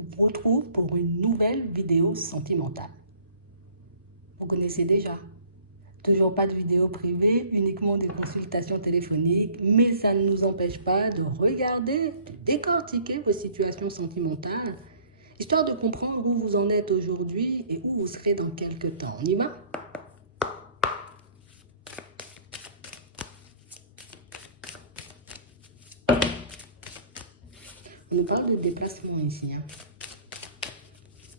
vous retrouve pour une nouvelle vidéo sentimentale. Vous connaissez déjà. Toujours pas de vidéo privée, uniquement des consultations téléphoniques, mais ça ne nous empêche pas de regarder, de décortiquer vos situations sentimentales, histoire de comprendre où vous en êtes aujourd'hui et où vous serez dans quelques temps. On y va? On nous parle de déplacement ici.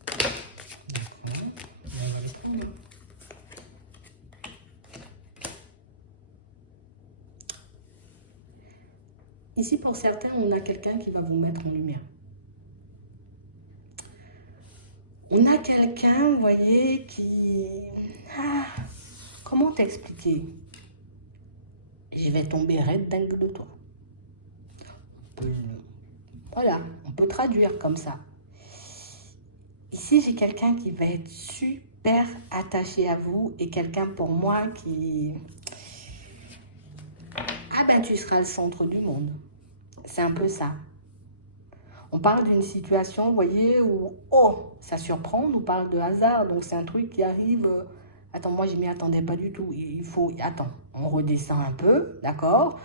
D'accord. On va le prendre. Ici, pour certains, on a quelqu'un qui va vous mettre en lumière. On a quelqu'un, vous voyez, qui... comment t'expliquer? Je vais tomber raide dingue de toi. Voilà, on peut traduire comme ça. Ici, j'ai quelqu'un qui va être super attaché à vous et quelqu'un pour moi qui... Ah ben, tu seras le centre du monde. C'est un peu ça. On parle d'une situation, vous voyez, où, oh, ça surprend, on nous parle de hasard, donc c'est un truc qui arrive... Attends, moi, je m'y attendais pas du tout. Il faut... Attends, on redescend un peu, d'accord?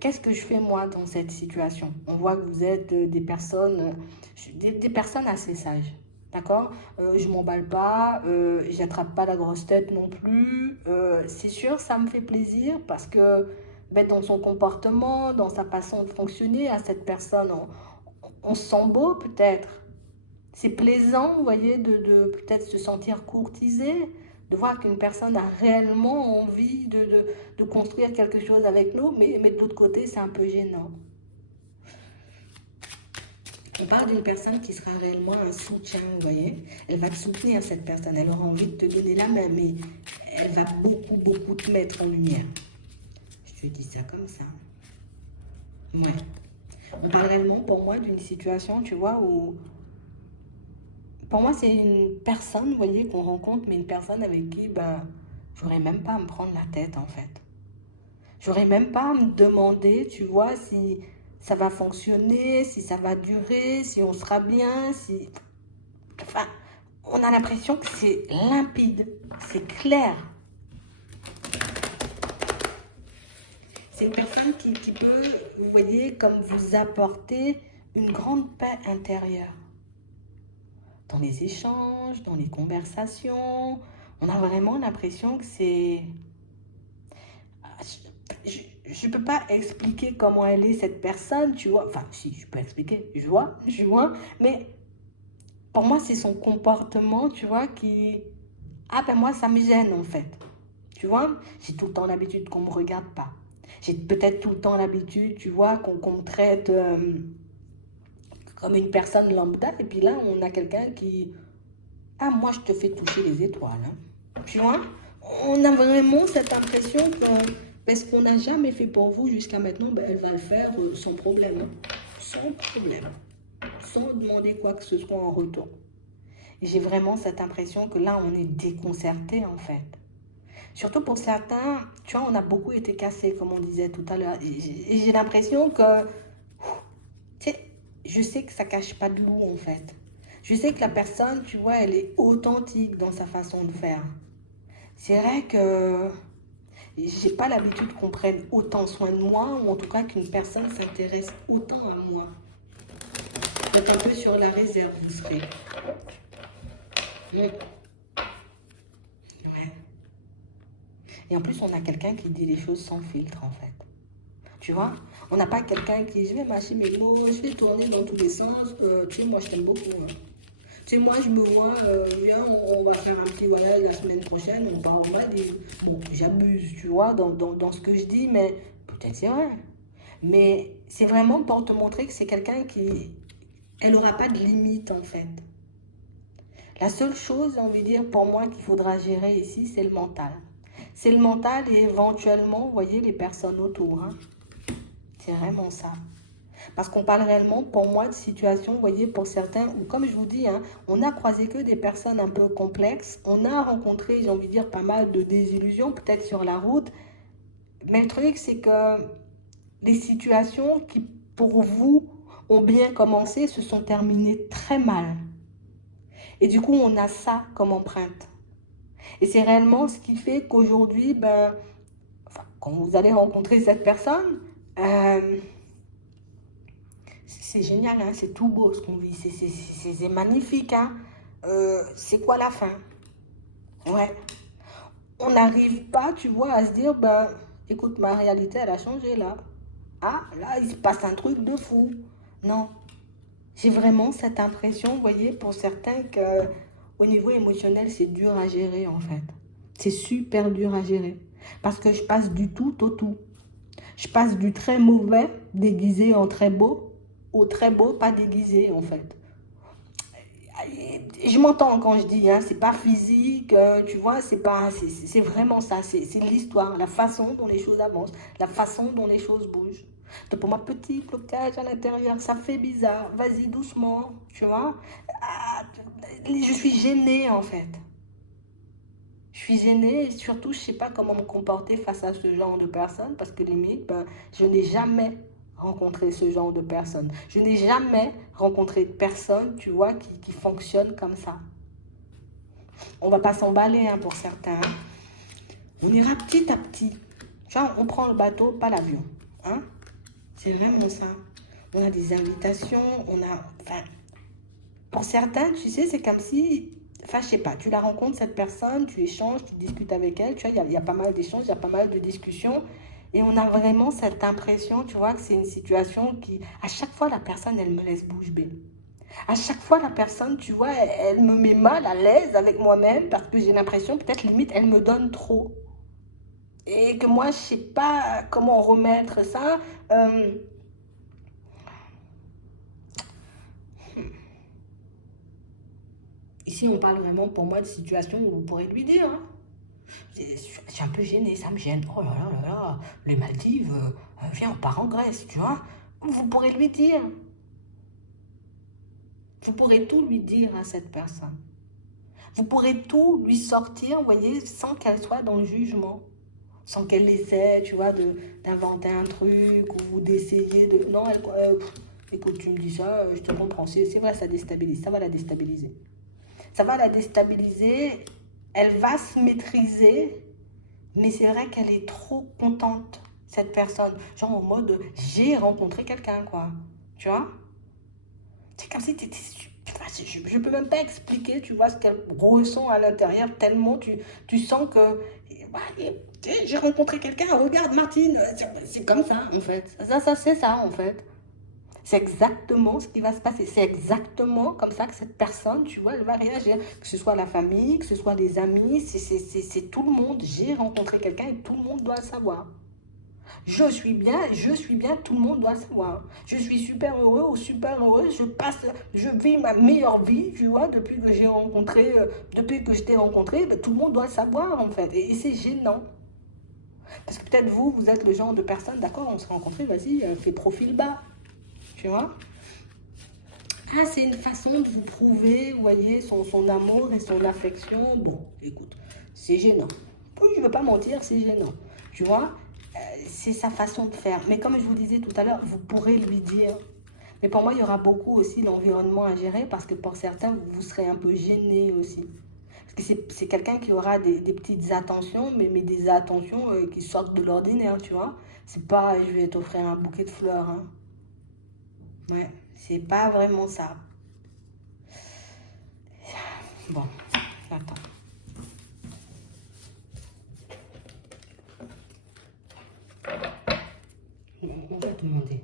Qu'est-ce que je fais, moi, dans cette situation? On voit que vous êtes des personnes assez sages, d'accord? Je m'emballe pas, j'attrape pas la grosse tête non plus. C'est sûr, ça me fait plaisir parce que ben, dans son comportement, dans sa façon de fonctionner, à cette personne, on se sent beau peut-être. C'est plaisant, vous voyez, de peut-être se sentir courtisé, de voir qu'une personne a réellement envie de construire quelque chose avec nous, mais de l'autre côté, c'est un peu gênant. On parle d'une personne qui sera réellement un soutien, vous voyez. Elle va te soutenir, cette personne. Elle aura envie de te donner la main, mais elle va beaucoup te mettre en lumière. Je te dis ça comme ça. Ouais. On parle réellement, pour moi, d'une situation, tu vois, où... Pour moi, c'est une personne, vous voyez, qu'on rencontre, mais une personne avec qui, ben, j'aurais même pas à me prendre la tête, en fait. J'aurais même pas à me demander, tu vois, si ça va fonctionner, si ça va durer, si on sera bien, si... Enfin, on a l'impression que c'est limpide, c'est clair. C'est une personne qui peut, vous voyez, comme vous apporter une grande paix intérieure. Dans les échanges, dans les conversations, on a vraiment l'impression que c'est... Je ne peux pas expliquer comment elle est, cette personne, tu vois. Enfin, si, je peux expliquer, je vois, mais pour moi, c'est son comportement, tu vois, qui... Ah ben moi, ça me gêne, en fait. Tu vois, j'ai tout le temps l'habitude qu'on ne me regarde pas. J'ai peut-être tout le temps l'habitude, tu vois, qu'on me traite comme une personne lambda. Et puis là, on a quelqu'un qui... Ah, moi, je te fais toucher les étoiles. Hein. Tu vois, on a vraiment cette impression que... Parce qu'on n'a jamais fait pour vous jusqu'à maintenant, ben, elle va le faire sans problème. Hein. Sans problème. Sans demander quoi que ce soit en retour. Et j'ai vraiment cette impression que là, on est déconcerté, en fait. Surtout pour certains, tu vois, on a beaucoup été cassés, comme on disait tout à l'heure. Et j'ai l'impression que, tu sais, je sais que ça cache pas de loup, en fait. Je sais que la personne, tu vois, elle est authentique dans sa façon de faire. C'est vrai que j'ai pas l'habitude qu'on prenne autant soin de moi, ou en tout cas qu'une personne s'intéresse autant à moi. Vous êtes un peu sur la réserve, vous serez. Ouais. Et en plus, on a quelqu'un qui dit les choses sans filtre, en fait. Tu vois, on n'a pas quelqu'un qui, je vais mâcher mes mots, je vais tourner dans tous les sens. Tu sais, moi, je t'aime beaucoup. Hein. Tu sais, moi, je me vois, viens, on va faire un petit voyage la semaine prochaine, on part au Maldives. Bon, j'abuse, tu vois, dans ce que je dis, mais peut-être c'est vrai. Mais c'est vraiment pour te montrer que c'est quelqu'un qui... Elle n'aura pas de limite, en fait. La seule chose, j'ai envie de dire, pour moi, qu'il faudra gérer ici, c'est le mental. C'est le mental et éventuellement, vous voyez, les personnes autour. Hein. C'est vraiment ça. Parce qu'on parle réellement, pour moi, de situations, vous voyez, pour certains, où comme je vous dis, hein, on a croisé que des personnes un peu complexes. On a rencontré, j'ai envie de dire, pas mal de désillusions, peut-être sur la route. Mais le truc, c'est que les situations qui, pour vous, ont bien commencé se sont terminés très mal. Et du coup, on a ça comme empreinte. Et c'est réellement ce qui fait qu'aujourd'hui, ben, enfin, quand vous allez rencontrer cette personne, euh, c'est génial, hein, c'est tout beau ce qu'on vit, c'est magnifique. Hein. C'est quoi la fin? Ouais. On n'arrive pas, tu vois, à se dire, ben, écoute, ma réalité, elle a changé là. Ah, là, il se passe un truc de fou. Non, j'ai vraiment cette impression, vous voyez, pour certains, qu'au niveau émotionnel, c'est dur à gérer, en fait. C'est super dur à gérer. Parce que je passe du tout au tout. Je passe du très mauvais, déguisé en très beau, au très beau, pas déguisé, en fait. Je m'entends quand je dis, hein, c'est pas physique, tu vois, c'est vraiment ça, c'est l'histoire, la façon dont les choses avancent, la façon dont les choses bougent. Donc pour moi, petit blocage à l'intérieur, ça fait bizarre, vas-y doucement, tu vois. Ah, je suis gênée en fait. Je suis gênée et surtout, je sais pas comment me comporter face à ce genre de personnes parce que limite, ben, je n'ai jamais rencontré ce genre de personnes. Je n'ai jamais rencontré de personnes, tu vois, qui fonctionnent comme ça. On va pas s'emballer hein, pour certains. On ira petit à petit. Genre, on prend le bateau, pas l'avion. Hein? C'est vraiment ça. On a des invitations, on a... Enfin, pour certains, tu sais, c'est comme si... Enfin, je sais pas, tu la rencontres, cette personne, tu échanges, tu discutes avec elle, tu vois, il y a pas mal d'échanges, il y a pas mal de discussions. Et on a vraiment cette impression, tu vois, que c'est une situation qui... À chaque fois, la personne, elle me laisse bouche bée. À chaque fois, la personne, tu vois, elle me met mal à l'aise avec moi-même parce que j'ai l'impression, peut-être limite, elle me donne trop. Et que moi, je sais pas comment remettre ça. Euh, Ici, on parle vraiment pour moi de situation où vous pourrez lui dire. Hein. Je suis un peu gênée, ça me gêne. Oh là là là là, les Maldives, viens, on part en Grèce, tu vois. Vous pourrez lui dire. Vous pourrez tout lui dire à cette personne. Vous pourrez tout lui sortir, vous voyez, sans qu'elle soit dans le jugement. Sans qu'elle essaie, tu vois, d'inventer un truc ou d'essayer de... Non, écoute, tu me dis ça, je te comprends. C'est vrai, ça déstabilise, ça va la déstabiliser. Ça va la déstabiliser, elle va se maîtriser, mais c'est vrai qu'elle est trop contente, cette personne. Genre en mode, j'ai rencontré quelqu'un, quoi. Tu vois? C'est comme si tu étais... Je peux même pas expliquer, tu vois, ce qu'elle ressent à l'intérieur, tellement tu sens que... Bah, j'ai rencontré quelqu'un, regarde Martine, c'est comme ça en fait. C'est ça en fait. C'est exactement ce qui va se passer. C'est exactement comme ça que cette personne, tu vois, elle va réagir. Que ce soit la famille, que ce soit les amis, c'est tout le monde. J'ai rencontré quelqu'un et tout le monde doit le savoir. Je suis bien, tout le monde doit le savoir. Je suis super heureux ou super heureuse, je vis ma meilleure vie, tu vois, depuis que je t'ai rencontré, ben, tout le monde doit le savoir en fait. Et c'est gênant. Parce que peut-être vous, vous êtes le genre de personne, d'accord, on s'est rencontrés, vas-y, fais profil bas, tu vois. Ah, c'est une façon de vous prouver, vous voyez, son amour et son affection. Bon, écoute, c'est gênant. Oui, je ne veux pas mentir, c'est gênant. Tu vois, c'est sa façon de faire. Mais comme je vous disais tout à l'heure, vous pourrez lui dire. Mais pour moi, il y aura beaucoup aussi l'environnement à gérer parce que pour certains, vous serez un peu gêné aussi. Parce que c'est quelqu'un qui aura des petites attentions, mais des attentions qui sortent de l'ordinaire, tu vois. C'est pas, je vais t'offrir un bouquet de fleurs. Hein. Ouais, c'est pas vraiment ça. Bon, attends. On va demander.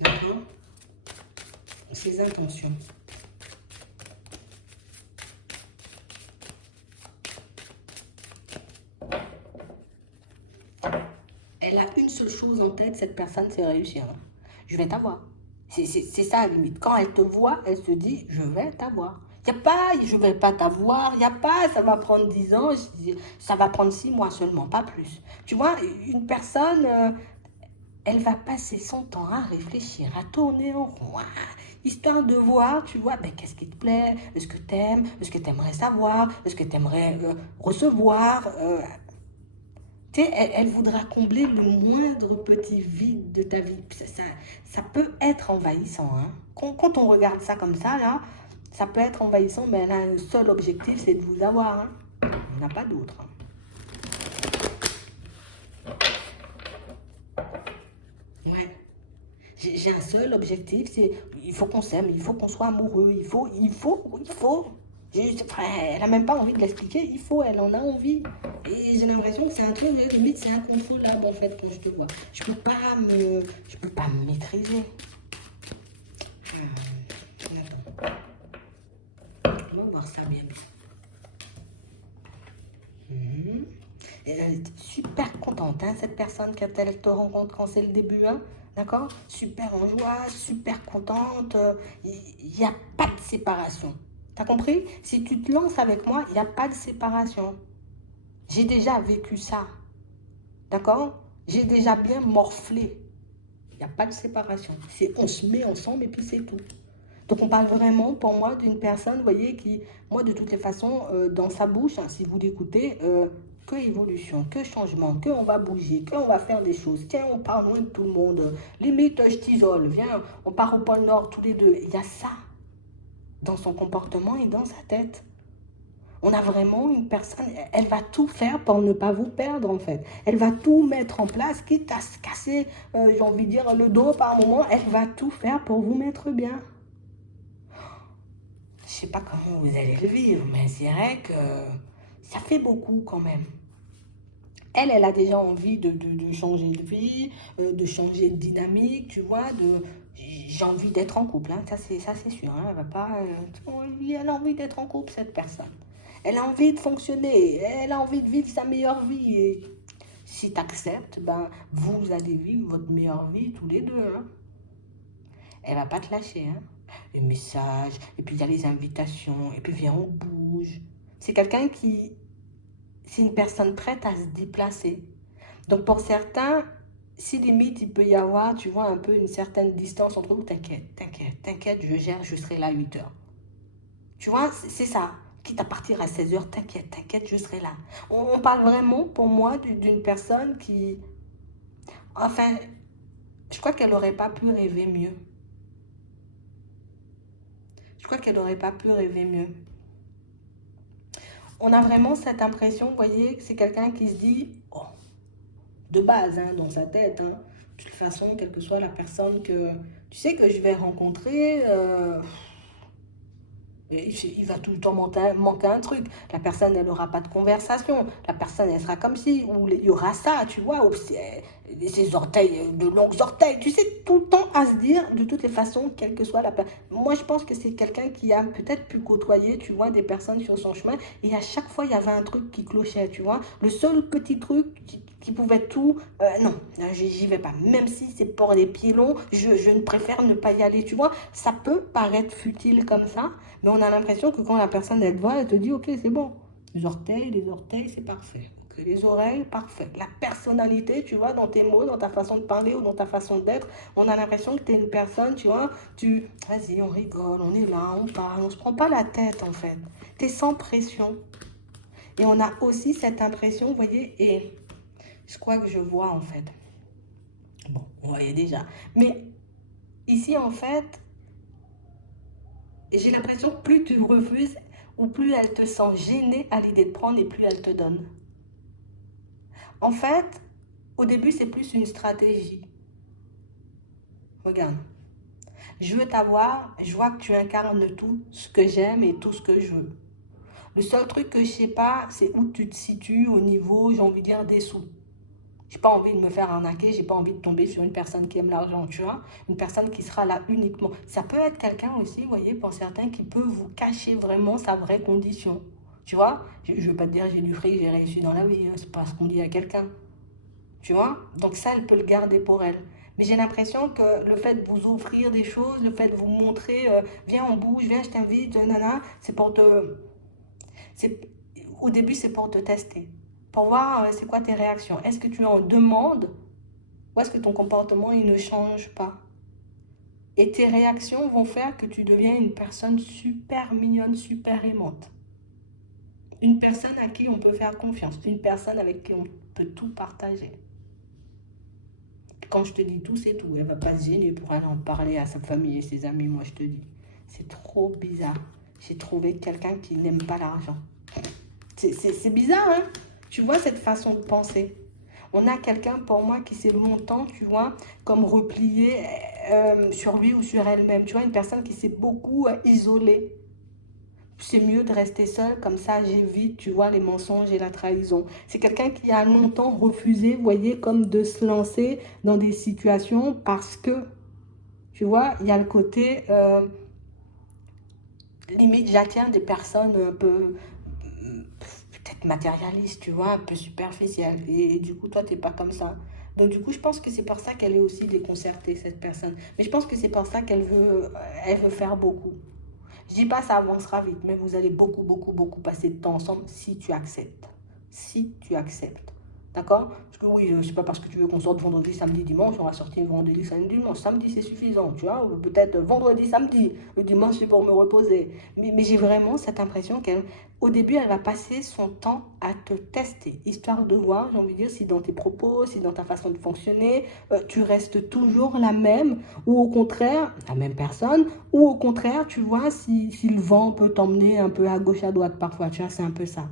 D'accord? Ses intentions. Elle a une seule chose en tête, cette personne, c'est réussir. Je vais t'avoir. C'est ça la limite. Quand elle te voit, elle se dit, je vais t'avoir. Il n'y a pas, je ne vais pas t'avoir, il n'y a pas, ça va prendre 10 ans, ça va prendre 6 mois seulement, pas plus. Tu vois, une personne, elle va passer son temps à réfléchir, à tourner en rond, histoire de voir, tu vois, ben, qu'est-ce qui te plaît, est-ce que tu aimes, est-ce que tu aimerais savoir, est-ce que tu aimerais recevoir. Tu sais, elle voudra combler le moindre petit vide de ta vie. Ça peut être envahissant, hein. Quand on regarde ça comme ça, là, ça peut être envahissant, mais elle a un seul objectif, c'est de vous avoir, hein. Il n'y en a pas d'autre, hein. Ouais. J'ai un seul objectif, c'est il faut qu'on s'aime, il faut qu'on soit amoureux, il faut. Enfin, elle a même pas envie de l'expliquer, elle en a envie. Et j'ai l'impression que c'est un truc, mais limite, c'est incontrôlable en fait quand je te vois. Je peux pas me maîtriser. Attends, on va voir ça bien. Mhm. Elle est super contente, hein, cette personne, quand elle te rencontre, quand c'est le début, hein, d'accord? Super en joie, super contente. Il n'y a pas de séparation. T'as compris? Si tu te lances avec moi, il n'y a pas de séparation. J'ai déjà vécu ça, d'accord? J'ai déjà bien morflé. Il n'y a pas de séparation. On se met ensemble et puis c'est tout. Donc on parle vraiment pour moi d'une personne, vous voyez, qui, moi de toutes les façons, dans sa bouche, hein, si vous l'écoutez, que évolution, que changement, que on va bouger, que on va faire des choses, tiens, on part loin de tout le monde, limite je t'isole, viens, on part au pôle Nord tous les deux. Il y a ça dans son comportement et dans sa tête. On a vraiment une personne, elle va tout faire pour ne pas vous perdre en fait. Elle va tout mettre en place, quitte à se casser, j'ai envie de dire, le dos par moment, elle va tout faire pour vous mettre bien. Je sais pas comment vous allez le vivre, mais c'est vrai que ça fait beaucoup quand même. Elle a déjà envie de changer de vie, de changer de dynamique, tu vois, j'ai envie d'être en couple, hein, ça c'est sûr, hein, elle va pas, elle a envie d'être en couple, cette personne. Elle a envie de fonctionner, elle a envie de vivre sa meilleure vie. Et si tu acceptes, ben, vous allez vivre votre meilleure vie tous les deux, hein. Elle va pas te lâcher, hein. Les messages, et puis il y a les invitations, et puis viens, on bouge. C'est quelqu'un qui, c'est une personne prête à se déplacer. Donc pour certains, si limite il peut y avoir, tu vois, un peu une certaine distance entre vous, t'inquiète, je gère, je serai là à 8 heures. Tu vois, c'est ça. Quitte à partir à 16 heures, t'inquiète, je serai là. On parle vraiment, pour moi, d'une personne qui, enfin, je crois qu'elle n'aurait pas pu rêver mieux. Je crois qu'elle n'aurait pas pu rêver mieux. On a vraiment cette impression, vous voyez, que c'est quelqu'un qui se dit, oh, de base, hein, dans sa tête, hein, de toute façon, quelle que soit la personne que tu sais que je vais rencontrer, il va tout le temps manquer un truc. La personne, elle n'aura pas de conversation. La personne, elle sera comme si, ou il y aura ça, tu vois, ou ses orteils, de longues orteils. Tu sais, tout le temps à se dire, de toutes les façons, quelle que soit la personne. Moi, je pense que c'est quelqu'un qui a peut-être pu côtoyer, tu vois, des personnes sur son chemin. Et à chaque fois, il y avait un truc qui clochait, tu vois. Le seul petit truc qui pouvait tout, non, j'y vais pas. Même si c'est pour les pieds longs, je ne préfère ne pas y aller, tu vois. Ça peut paraître futile comme ça, mais on a l'impression que quand la personne, elle te voit, elle te dit, ok, c'est bon. Les orteils, c'est parfait. Okay, les oreilles, parfait. La personnalité, tu vois, dans tes mots, dans ta façon de parler ou dans ta façon d'être, on a l'impression que tu es une personne, tu vois, vas-y, on rigole, on est là, on parle, on se prend pas la tête, en fait. Tu es sans pression. Et on a aussi cette impression, vous voyez, et je crois que je vois, en fait. Bon, on voyait déjà. Mais ici, en fait, j'ai l'impression que plus tu refuses, ou plus elle te sent gênée à l'idée de prendre et plus elle te donne. En fait, au début, c'est plus une stratégie. Regarde, je veux t'avoir, je vois que tu incarnes tout ce que j'aime et tout ce que je veux. Le seul truc que je sais pas, c'est où tu te situes au niveau, j'ai envie de dire, des sous. J'ai pas envie de me faire arnaquer, j'ai pas envie de tomber sur une personne qui aime l'argent, tu vois. Une personne qui sera là uniquement. Ça peut être quelqu'un aussi, vous voyez, pour certains, qui peut vous cacher vraiment sa vraie condition. Tu vois, je veux pas te dire j'ai du fric, j'ai réussi dans la vie, hein, c'est pas ce qu'on dit à quelqu'un. Tu vois, donc ça, elle peut le garder pour elle. Mais j'ai l'impression que le fait de vous offrir des choses, le fait de vous montrer, viens on bouge, viens je t'invite, nana, c'est pour te... Au début, c'est pour te tester. Pour voir c'est quoi tes réactions. Est-ce que tu en demandes ou est-ce que ton comportement, il ne change pas? Et tes réactions vont faire que tu deviens une personne super mignonne, super aimante. Une personne à qui on peut faire confiance. Une personne avec qui peut tout partager. Quand je te dis tout, c'est tout. Elle ne va pas se gêner pour aller en parler à sa famille et ses amis, moi je te dis. C'est trop bizarre. J'ai trouvé quelqu'un qui n'aime pas l'argent. C'est bizarre, hein? Tu vois cette façon de penser. On a quelqu'un, pour moi, qui s'est longtemps, tu vois, comme replié sur lui ou sur elle-même. Tu vois, une personne qui s'est beaucoup isolée. C'est mieux de rester seul, comme ça j'évite, tu vois, les mensonges et la trahison. C'est quelqu'un qui a longtemps refusé, vous voyez, comme de se lancer dans des situations parce que, tu vois, il y a le côté, limite, j'attiens des personnes un peu, peut-être matérialistes, tu vois, un peu superficielles. Et du coup, toi, t'es pas comme ça. Donc du coup, je pense que c'est pour ça qu'elle est aussi déconcertée, cette personne. Mais je pense que c'est pour ça elle veut faire beaucoup. Je dis pas ça avancera vite, mais vous allez beaucoup, beaucoup, beaucoup passer de temps ensemble si tu acceptes. Si tu acceptes. D'accord? Parce que oui, c'est pas parce que tu veux qu'on sorte vendredi, samedi, dimanche, on va sortir vendredi, samedi, dimanche. Samedi, c'est suffisant, tu vois? Ou peut-être vendredi, samedi. Le dimanche, c'est pour me reposer. Mais j'ai vraiment cette impression qu'au début, elle va passer son temps à te tester, histoire de voir, j'ai envie de dire, si dans tes propos, si dans ta façon de fonctionner, tu restes toujours la même, ou au contraire, la même personne, ou au contraire, tu vois, si le vent peut t'emmener un peu à gauche, à droite parfois, tu vois, c'est un peu ça.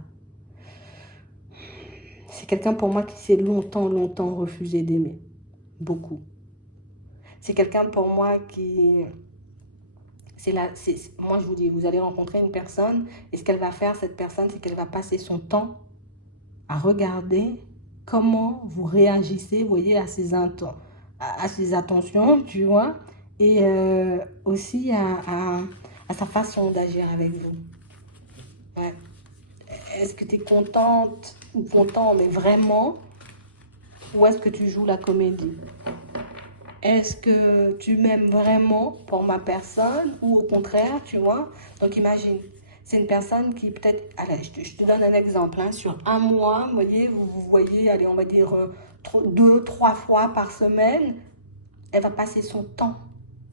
C'est quelqu'un pour moi qui s'est longtemps, longtemps refusé d'aimer. Beaucoup. C'est quelqu'un pour moi qui... moi, je vous dis, vous allez rencontrer une personne et ce qu'elle va faire, cette personne, c'est qu'elle va passer son temps à regarder comment vous réagissez, vous voyez, à ses attentions, tu vois, et aussi à sa façon d'agir avec vous. Ouais. Est-ce que tu es contente ou content, mais vraiment, ou est-ce que tu joues la comédie? Est-ce que tu m'aimes vraiment pour ma personne ou au contraire, tu vois? Donc imagine, c'est une personne qui peut-être... Allez, je te donne un exemple. Hein, sur un mois, vous voyez, allez, on va dire 2, 3 fois par semaine, elle va passer son temps,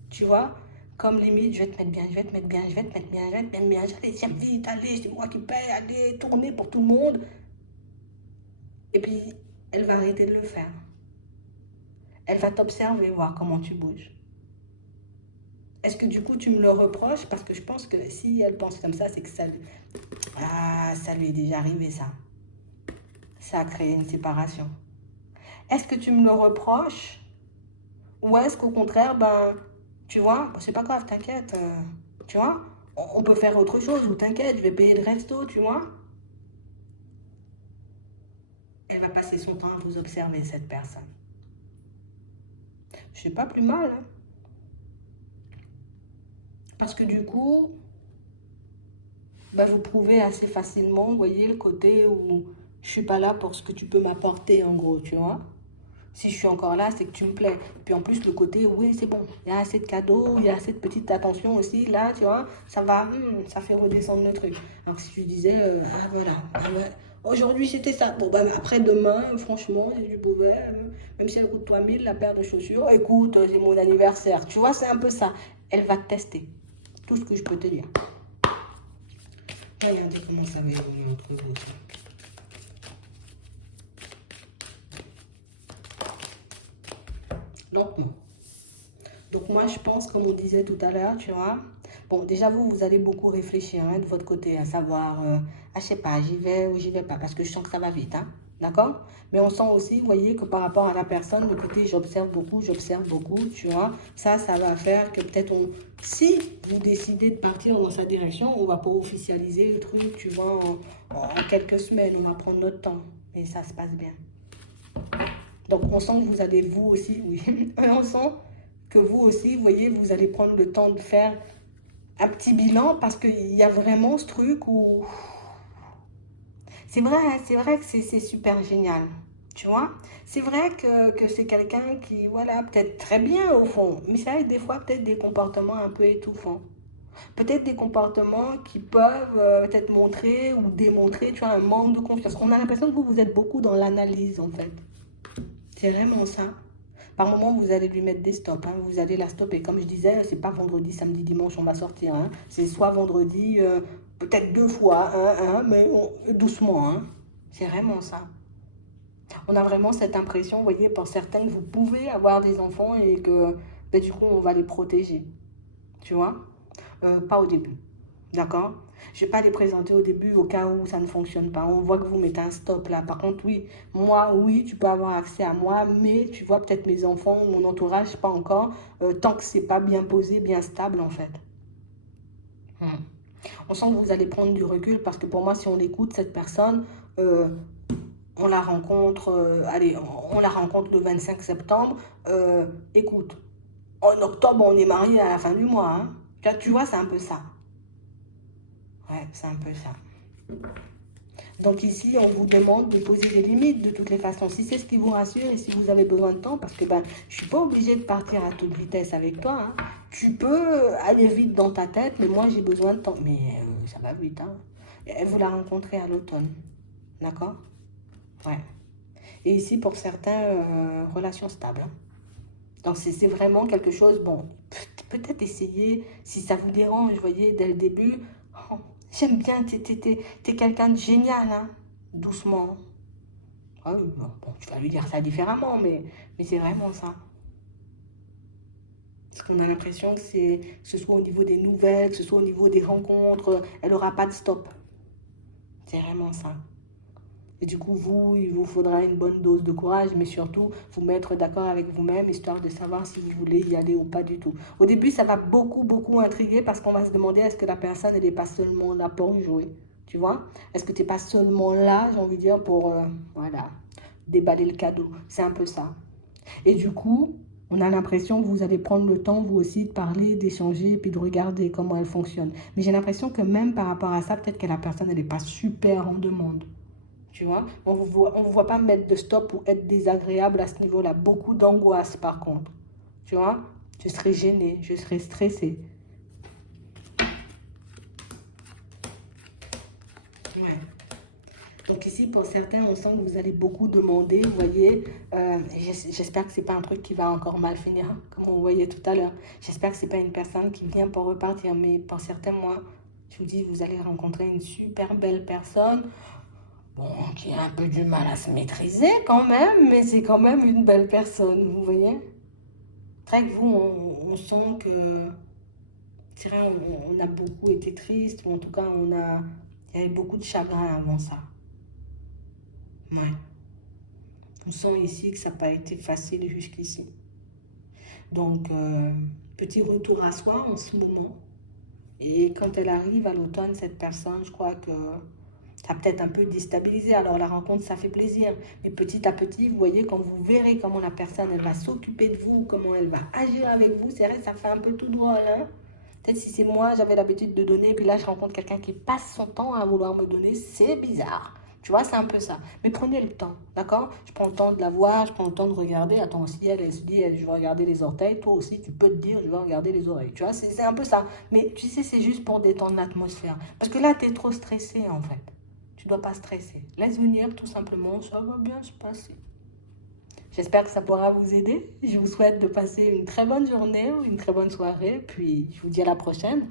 tu vois? Comme limite, je vais te mettre bien, je vais te mettre bien, je vais te mettre bien, je vais te mettre bien. Allez, tiens, vite, allez, c'est moi qui paye, allez, tournez pour tout le monde. Et puis, elle va arrêter de le faire. Elle va t'observer, voir comment tu bouges. Est-ce que du coup tu me le reproches? Parce que je pense que si elle pense comme ça, c'est que ça lui est déjà arrivé ça. Ça a créé une séparation. Est-ce que tu me le reproches? Ou est-ce qu'au contraire, ben, tu vois, c'est pas grave, t'inquiète, tu vois, on peut faire autre chose, ou t'inquiète, je vais payer le resto, tu vois. Elle va passer son temps à vous observer, cette personne. C'est pas plus mal, hein. Parce que du coup, ben, vous prouvez assez facilement, vous voyez, le côté où je suis pas là pour ce que tu peux m'apporter, en gros, tu vois. Si je suis encore là, c'est que tu me plais. Puis en plus, le côté, oui, c'est bon, il y a assez de cadeaux, il y a assez de petites attentions aussi, là, tu vois, ça va, ça fait redescendre le truc. Alors si tu disais, voilà, ouais, aujourd'hui c'était ça. Bon, ben après demain, franchement, si tu pouvais, même si elle coûte 3000, la paire de chaussures, écoute, c'est mon anniversaire. Tu vois, c'est un peu ça. Elle va te tester. Tout ce que je peux te dire. Regardez comment ça va évoluer entre vous, ça. Lentement. Donc moi, je pense, comme on disait tout à l'heure, tu vois, bon, déjà vous allez beaucoup réfléchir hein, de votre côté, à savoir, je sais pas, j'y vais ou j'y vais pas, parce que je sens que ça va vite, hein, d'accord? Mais on sent aussi, vous voyez, que par rapport à la personne, le côté j'observe beaucoup, tu vois, ça va faire que peut-être si vous décidez de partir dans sa direction, on va pas officialiser le truc, tu vois, en quelques semaines, on va prendre notre temps, et ça se passe bien. Donc on sent que vous allez, vous aussi, oui, on sent que vous aussi, vous voyez, vous allez prendre le temps de faire un petit bilan parce qu'il y a vraiment ce truc où... C'est vrai que c'est super génial, tu vois. C'est vrai que c'est quelqu'un qui, voilà, peut-être très bien au fond, mais ça a des fois peut-être des comportements un peu étouffants. Peut-être des comportements qui peuvent peut-être montrer ou démontrer, tu vois, un manque de confiance. On a l'impression que vous êtes beaucoup dans l'analyse, en fait. C'est vraiment ça. Par moment, vous allez lui mettre des stops, hein, vous allez la stopper. Comme je disais, c'est pas vendredi, samedi, dimanche, on va sortir. Hein. C'est soit vendredi, peut-être 2 fois, mais doucement. Hein. C'est vraiment ça. On a vraiment cette impression, vous voyez, pour certains, que vous pouvez avoir des enfants et que ben, du coup, on va les protéger. Tu vois? Pas au début. D'accord? Je ne vais pas les présenter au début au cas où ça ne fonctionne pas. On voit que vous mettez un stop là. Par contre, oui, moi, oui, tu peux avoir accès à moi, mais tu vois, peut-être mes enfants, mon entourage, pas encore, tant que c'est pas bien posé, bien stable en fait. On sent que vous allez prendre du recul parce que pour moi, si on écoute cette personne, on la rencontre, allez, on la rencontre le 25 septembre. Écoute, en octobre, on est mariés à la fin du mois. Hein. Tu vois, c'est un peu ça. Ouais, c'est un peu ça. Donc ici, on vous demande de poser des limites de toutes les façons. Si c'est ce qui vous rassure et si vous avez besoin de temps, parce que ben, je ne suis pas obligée de partir à toute vitesse avec toi. Hein. Tu peux aller vite dans ta tête, mais moi j'ai besoin de temps. Mais ça va vite. Hein. Et vous la rencontrez à l'automne. D'accord? Ouais. Et ici, pour certains, relations stables. Hein. Donc c'est vraiment quelque chose, bon, peut-être essayer, si ça vous dérange, vous voyez, dès le début, oh, j'aime bien, t'es quelqu'un de génial, hein, doucement. Ah oui, bon, tu vas lui dire ça différemment, mais c'est vraiment ça. Parce qu'on a l'impression que ce soit au niveau des nouvelles, que ce soit au niveau des rencontres, elle n'aura pas de stop. C'est vraiment ça. Et du coup, il vous faudra une bonne dose de courage, mais surtout, vous mettre d'accord avec vous-même, histoire de savoir si vous voulez y aller ou pas du tout. Au début, ça va beaucoup, beaucoup intriguer parce qu'on va se demander est-ce que la personne, elle n'est pas seulement là pour jouer, tu vois? Est-ce que tu n'es pas seulement là, j'ai envie de dire, pour, voilà, déballer le cadeau. C'est un peu ça. Et du coup, on a l'impression que vous allez prendre le temps, vous aussi, de parler, d'échanger, puis de regarder comment elle fonctionne. Mais j'ai l'impression que même par rapport à ça, peut-être que la personne, elle n'est pas super en demande. Tu vois, on ne vous voit pas mettre de stop ou être désagréable à ce niveau-là. Beaucoup d'angoisse par contre. Tu vois, je serais gênée, je serais stressée. Ouais. Donc ici, pour certains, on sent que vous allez beaucoup demander, vous voyez. J'espère que ce n'est pas un truc qui va encore mal finir, hein, comme on voyait tout à l'heure. J'espère que ce n'est pas une personne qui vient pour repartir. Mais pour certains, moi, je vous dis, vous allez rencontrer une super belle personne. Bon, qui a un peu du mal à se maîtriser quand même, mais c'est quand même une belle personne, vous voyez. C'est vrai que vous, on sent que, c'est vrai, on a beaucoup été triste, ou en tout cas, il y avait beaucoup de chagrin avant ça. Ouais. On sent ici que ça n'a pas été facile jusqu'ici. Donc, petit retour à soi en ce moment. Et quand elle arrive à l'automne, cette personne, je crois que ça peut-être un peu déstabilisé. Alors la rencontre, ça fait plaisir. Mais petit à petit, vous voyez, quand vous verrez comment la personne, elle va s'occuper de vous, comment elle va agir avec vous, c'est vrai, ça fait un peu tout drôle. Hein. Peut-être si c'est moi, j'avais l'habitude de donner, puis là, je rencontre quelqu'un qui passe son temps à vouloir me donner, c'est bizarre. Tu vois, c'est un peu ça. Mais prenez le temps, d'accord? Je prends le temps de la voir, je prends le temps de regarder. Attends, si elle se dit, je vais regarder les orteils, toi aussi, tu peux te dire, je vais regarder les oreilles. Tu vois, c'est un peu ça. Mais tu sais, c'est juste pour détendre l'atmosphère. Parce que là, tu es trop stressé, en fait. Tu ne dois pas stresser. Laisse venir tout simplement, ça va bien se passer. J'espère que ça pourra vous aider. Je vous souhaite de passer une très bonne journée ou une très bonne soirée. Puis je vous dis à la prochaine.